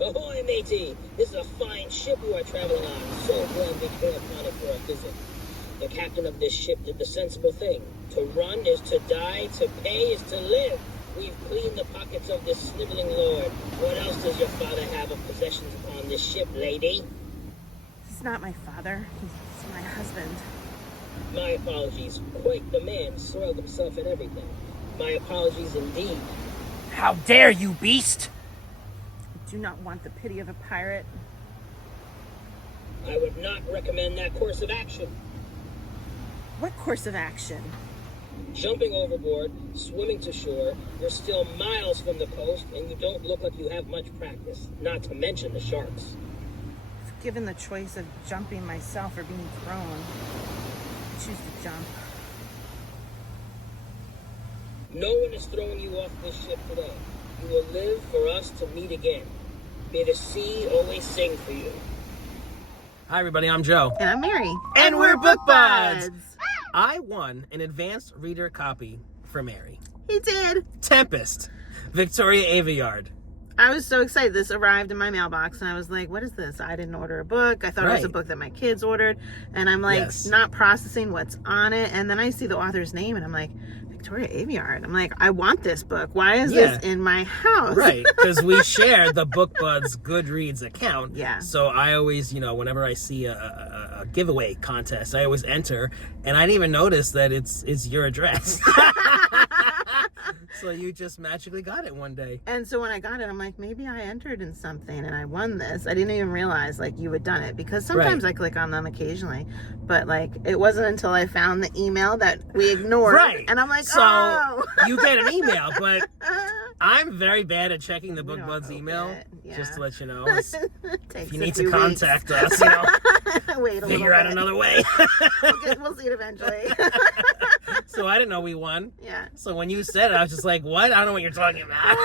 Ahoy, matey! This is a fine ship you are traveling on. So glad we came upon it for a visit. The captain of this ship did the sensible thing. To run is to die, to pay is to live. We've cleaned the pockets of this sniveling lord. What else does your father have of possessions upon this ship, lady? He's not my father. He's my husband. My apologies. Quite the man, soiled himself and everything. My apologies indeed. How dare you, beast! I do not want the pity of a pirate. I would not recommend that course of action. What course of action? Jumping overboard, swimming to shore, you're still miles from the coast, and you don't look like you have much practice, not to mention the sharks. If given the choice of jumping myself or being thrown, I choose to jump. No one is throwing you off this ship today. You will live for us to meet again. May the sea always sing for you. Hi everybody, I'm Joe. And I'm Mary. And we're Book Buds! I won an advanced reader copy for Mary. He did. Tempest, Victoria Aveyard. I was so excited. This arrived in my mailbox and I was like, what is this? I didn't order a book. I thought it was a book that my kids ordered. And I'm like, not processing what's on it. And then I see the author's name and I'm like, Victoria Aveyard. I'm like, I want this book. Why is this in my house? Right, because we share the Book Buds Goodreads account. Yeah. So I always, whenever I see a giveaway contest, I always enter, and I didn't even notice that it's your address. So you just magically got it one day. And so when I got it, I'm like, maybe I entered in something and I won this. I didn't even realize like you had done it, because sometimes I click on them occasionally, but like it wasn't until I found the email that we ignored. Right. And I'm like, so you get an email, but I'm very bad at checking the Book Buds email. Just to let you know, if you need to contact us, Wait a figure out another way. We'll see it eventually. So I didn't know we won. Yeah. So when you said it, I was just like, what? I don't know what you're talking about.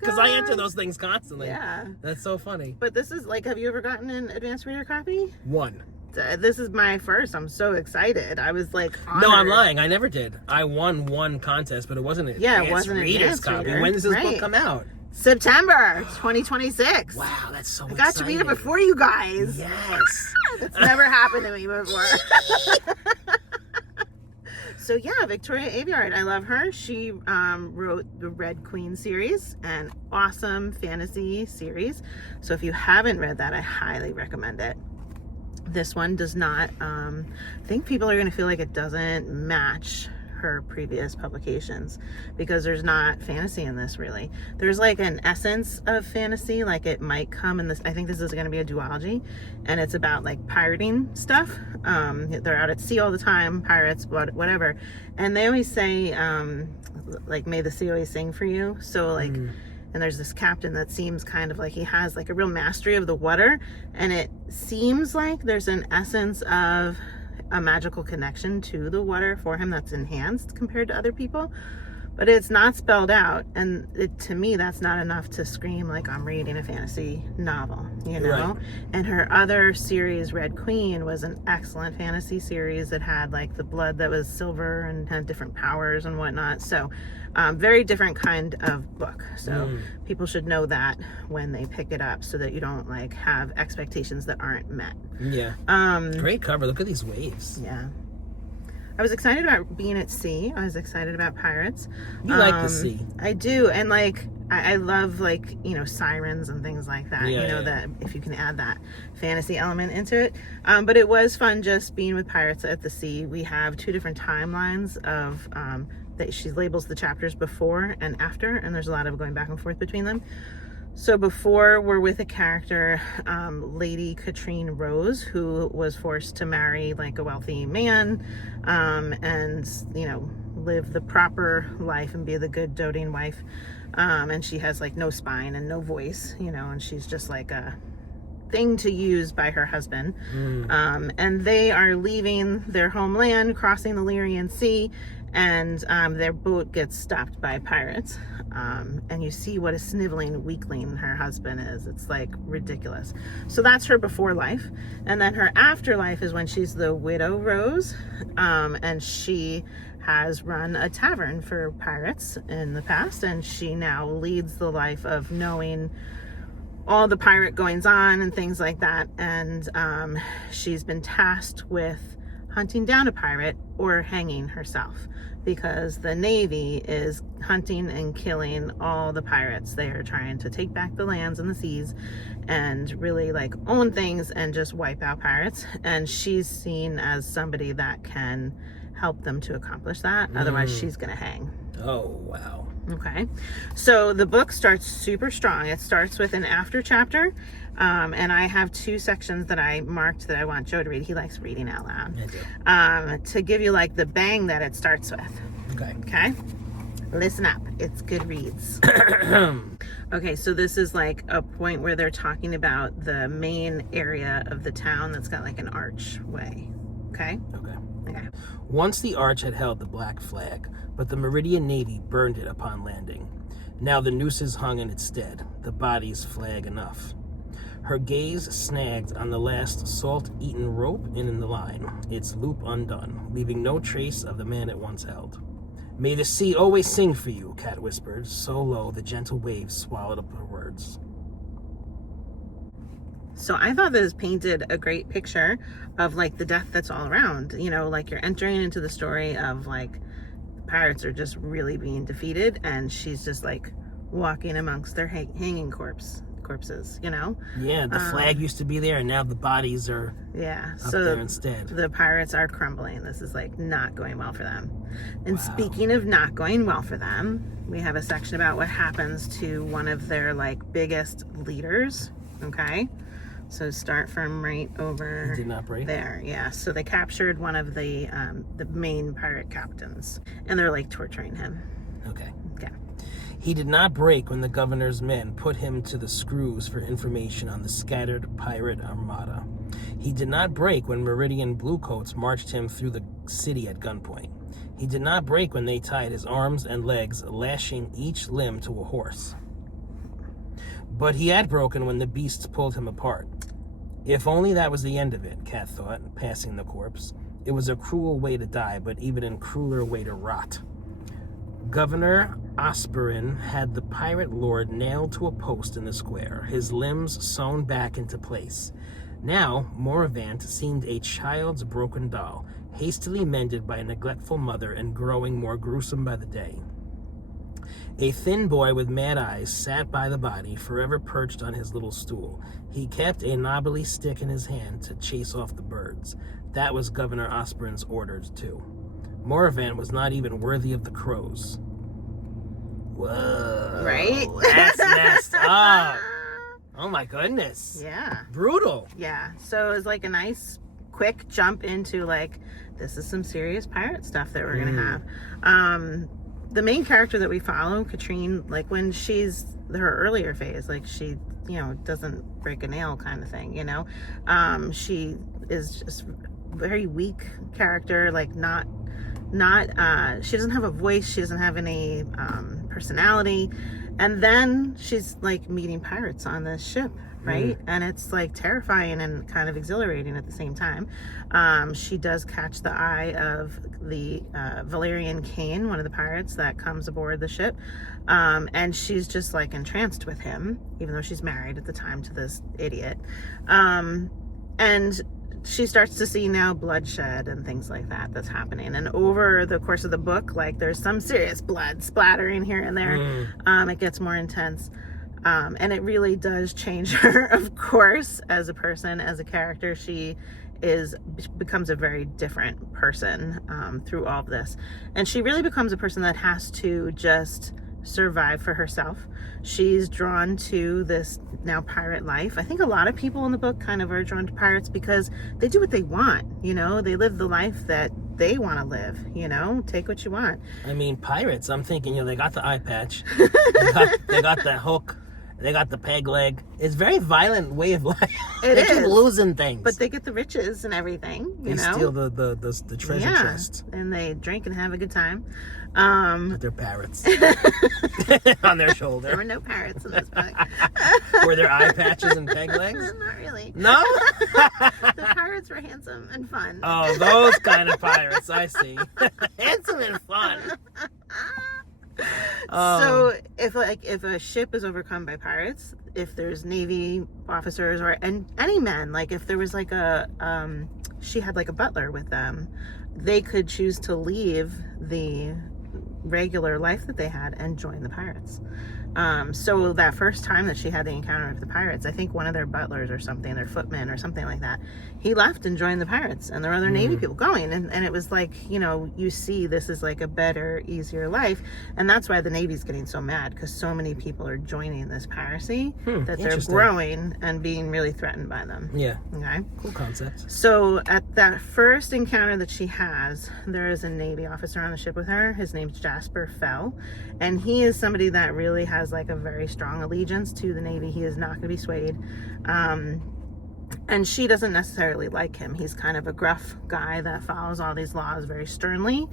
Because I enter those things constantly. Yeah. That's so funny. But this is like, have you ever gotten an advanced reader copy? One. This is my first. I'm so excited. I was like, honored. No, I'm lying. I never did. I won one contest, but it wasn't an advanced reader's copy. When does this book come out? September 2026. Wow, that's so exciting. I got to read it before you guys. Yes. That's never happened to me before. So yeah, Victoria Aveyard, I love her. She wrote the Red Queen series, an awesome fantasy series. So if you haven't read that, I highly recommend it. This one does not, I think people are going to feel like it doesn't match her previous publications, because there's not fantasy in this really. There's like an essence of fantasy, like it might come in this. I think this is going to be a duology, and it's about like pirating stuff. They're out at sea all the time, pirates, whatever, and they always say like, may the sea always sing for you. So like and there's this captain that seems kind of like he has like a real mastery of the water, and it seems like there's an essence of a magical connection to the water for him that's enhanced compared to other people, but it's not spelled out. And to me, that's not enough to scream like I'm reading a fantasy novel, Right. And her other series, Red Queen, was an excellent fantasy series that had like the blood that was silver and had different powers and whatnot. So very different kind of book. So people should know that when they pick it up, so that you don't like have expectations that aren't met. Yeah. Great cover. Look at these waves. Yeah. I was excited about being at sea. I was excited about pirates. You like the sea. I do. And like, I love like, sirens and things like that. That if you can add that fantasy element into it. But it was fun just being with pirates at the sea. We have two different timelines of, that she labels the chapters before and after. And there's a lot of going back and forth between them. So before, we're with a character, Lady Katrine Rose, who was forced to marry like a wealthy man, and live the proper life and be the good doting wife. And she has like no spine and no voice, and she's just like a thing to use by her husband. And they are leaving their homeland, crossing the Lyrian Sea, and their boat gets stopped by pirates. And you see what a sniveling weakling her husband is. It's like ridiculous. So that's her before life. And then her afterlife is when she's the widow Rose, and she has run a tavern for pirates in the past, and she now leads the life of knowing all the pirate goings on and things like that. And she's been tasked with hunting down a pirate or hanging herself, because the Navy is hunting and killing all the pirates. They are trying to take back the lands and the seas and really like own things and just wipe out pirates. And she's seen as somebody that can help them to accomplish that. Otherwise she's gonna hang. Oh, wow. Okay, so the book starts super strong. It starts with an after chapter, and I have 2 sections that I marked that I want Joe to read. He likes reading out loud. I do. To give you like the bang that it starts with. Okay, listen up, it's good reads. Okay, so this is like a point where they're talking about the main area of the town that's got like an archway. Okay. Once the arch had held the black flag, but the Meridian Navy burned it upon landing. Now the nooses hung in its stead, the body's flag enough. Her gaze snagged on the last salt-eaten rope in the line, its loop undone, leaving no trace of the man it once held. May the sea always sing for you, Cat whispered, so low the gentle waves swallowed up her words. So I thought this painted a great picture of like the death that's all around. You know, like you're entering into the story of like pirates are just really being defeated, and she's just like walking amongst their hanging corpses, you know? Yeah, the flag used to be there, and now the bodies are up there instead. The pirates are crumbling. This is like not going well for them. And speaking of not going well for them, we have a section about what happens to one of their like biggest leaders. Okay, so start from right over He did not break there. Yeah, so they captured one of the main pirate captains, and they're like torturing him. Okay. Okay. He did not break when the governor's men put him to the screws for information on the scattered pirate armada. He did not break when Meridian bluecoats marched him through the city at gunpoint. He did not break when they tied his arms and legs, lashing each limb to a horse. But he had broken when the beasts pulled him apart. If only that was the end of it, Cat thought, passing the corpse. It was a cruel way to die, but even a crueler way to rot. Governor Osperin had the pirate lord nailed to a post in the square, his limbs sewn back into place. Now, Moravant seemed a child's broken doll, hastily mended by a neglectful mother and growing more gruesome by the day. A thin boy with mad eyes sat by the body, forever perched on his little stool. He kept a knobbly stick in his hand to chase off the birds. That was Governor Osperin's orders, too. Moravant was not even worthy of the crows. Whoa. Right? That's messed up. Oh my goodness. Yeah. Brutal. Yeah. So it was like a nice quick jump into like, this is some serious pirate stuff that we're gonna have. The main character that we follow, Katrine, like when she's her earlier phase, like she, you know, doesn't break a nail kind of thing, you know. She is just very weak character, like not she doesn't have a voice, she doesn't have any personality, and then she's like meeting pirates on this ship, right? And it's like terrifying and kind of exhilarating at the same time. She does catch the eye of the Valerian Kane, one of the pirates that comes aboard the ship, and she's just like entranced with him, even though she's married at the time to this idiot. And she starts to see now bloodshed and things like that that's happening. And over the course of the book, like there's some serious blood splattering here and there. It gets more intense. And it really does change her, of course, as a person, as a character. She becomes a very different person through all of this. And she really becomes a person that has to just survive for herself. She's drawn to this now pirate life. I think a lot of people in the book kind of are drawn to pirates because they do what they want, you know, they live the life that they want to live, you know, take what you want. I mean, pirates, I'm thinking, you know, they got the eye patch, they got the hook, they got the peg leg. It's a very violent way of life. They keep losing things. But they get the riches and everything, you know. They steal the treasure chest. And they drink and have a good time. With their parrots on their shoulder. There were no parrots in this book. Were there eye patches and peg legs? Not really. No? The pirates were handsome and fun. Oh, those kind of pirates, I see. Handsome and fun. So if a ship is overcome by pirates, if there's Navy officers or any men, like if there was like she had like a butler with them, they could choose to leave the regular life that they had and join the pirates. So that first time that she had the encounter with the pirates, I think one of their butlers or something, their footmen or something like that, he left and joined the pirates, and there were other Navy people going, and it was like, you know, you see this is like a better, easier life, and that's why the Navy's getting so mad, because so many people are joining this piracy that they're growing and being really threatened by them. Yeah. Okay. Cool concept. So at that first encounter that she has, there is a Navy officer on the ship with her. His name's Jasper Fell, and he is somebody that really has like a very strong allegiance to the Navy. He is not going to be swayed. And she doesn't necessarily like him. He's kind of a gruff guy that follows all these laws very sternly,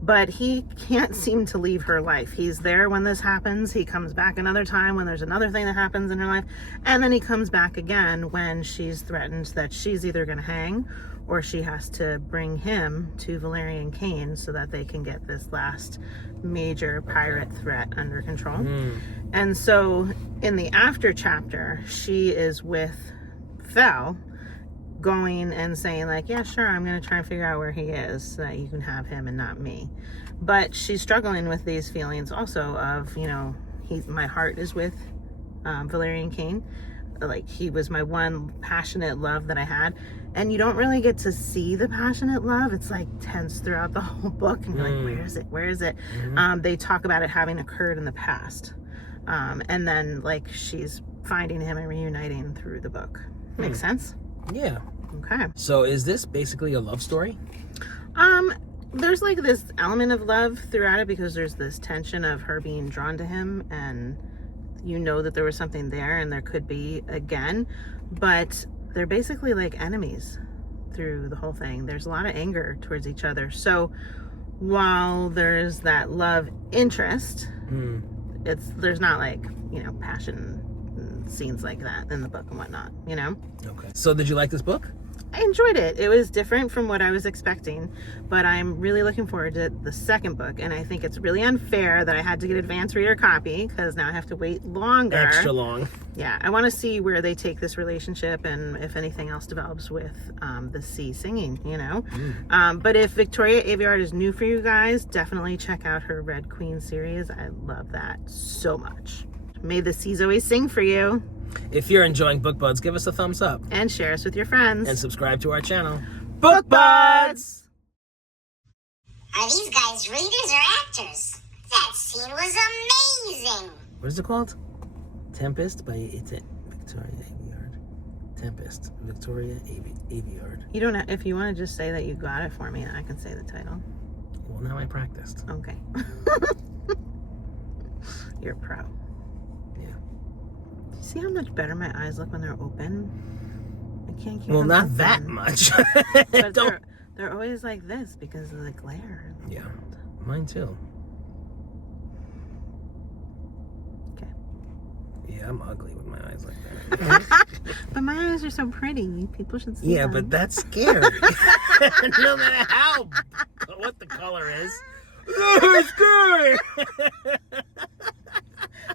but he can't seem to leave her life. He's there when this happens. He comes back another time when there's another thing that happens in her life. And then he comes back again when she's threatened that she's either going to hang or she has to bring him to Valerian Kane so that they can get this last major pirate threat under control. And so in the after chapter, she is with Fell, going and saying like, yeah, sure, I'm going to try and figure out where he is so that you can have him and not me. But she's struggling with these feelings also of, you know, my heart is with Valerian Kane. Like, he was my one passionate love that I had. And you don't really get to see the passionate love. It's like tense throughout the whole book. And you're like, where is it? Where is it? They talk about it having occurred in the past. And then like she's finding him and reuniting through the book. Makes sense? Yeah. Okay. So is this basically a love story? There's like this element of love throughout it because there's this tension of her being drawn to him, and you know that there was something there and there could be again, but they're basically like enemies through the whole thing. There's a lot of anger towards each other. So while there's that love interest, there's not like, you know, passion scenes like that in the book and whatnot, you know? Okay. So did you like this book? I enjoyed it. It was different from what I was expecting, but I'm really looking forward to the second book, and I think it's really unfair that I had to get advanced reader copy because now I have to wait longer. Extra long. Yeah, I want to see where they take this relationship and if anything else develops with the sea singing, you know? But if Victoria Aveyard is new for you guys, definitely check out her Red Queen series. I love that so much. May the seas always sing for you. If you're enjoying Book Buds, give us a thumbs up. And share us with your friends. And subscribe to our channel. Book Buds! Are these guys readers or actors? That scene was amazing! What is it called? Tempest by Victoria Aveyard. Tempest, Victoria Aveyard. You don't have, if you want to just say that you got it for me, I can say the title. Well, now I practiced. Okay. You're a pro. Yeah. Do you see how much better my eyes look when they're open? I can't keep Well, them not open. that much. But Don't. they're always like this because of the glare. Yeah, mine too. Okay. Yeah, I'm ugly with my eyes like that. But my eyes are so pretty. People should see Yeah, them. but that's scary. No matter what the color is. It's scary.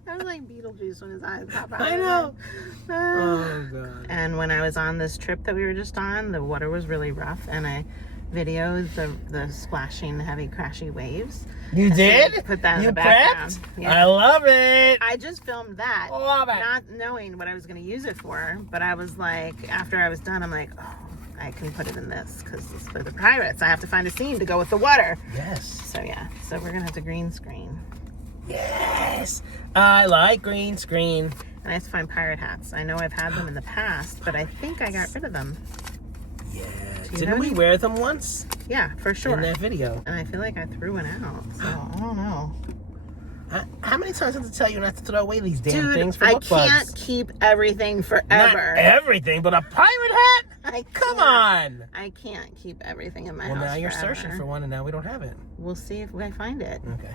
I was like Beetlejuice when his eyes pop out. I know. Oh, God. And when I was on this trip that we were just on, the water was really rough, and I videoed the splashing, heavy, crashy waves. You did? Put that in You the background. prepped? Yeah. I love it. I just filmed that, Love it. not knowing what I was going to use it for. But I was like, after I was done, I'm like, oh, I can put it in this because it's for the pirates. I have to find a scene to go with the water. Yes. So yeah, so we're gonna have to green screen. Yes. I like green screen. And I have to find pirate hats. I know I've had them in the past, but I think I got rid of them. Yeah. You Didn't know we any- wear them once Yeah, for sure. in that video? And I feel like I threw one out, so I don't know. How many times have to tell you not to throw away these damn Dude, things for I book can't buds? keep everything Not forever. everything, but a pirate hat? I Come can't. on. I can't keep everything in my Well, house now you're forever. searching for one, and now we don't have it. We'll see if I find it. Okay.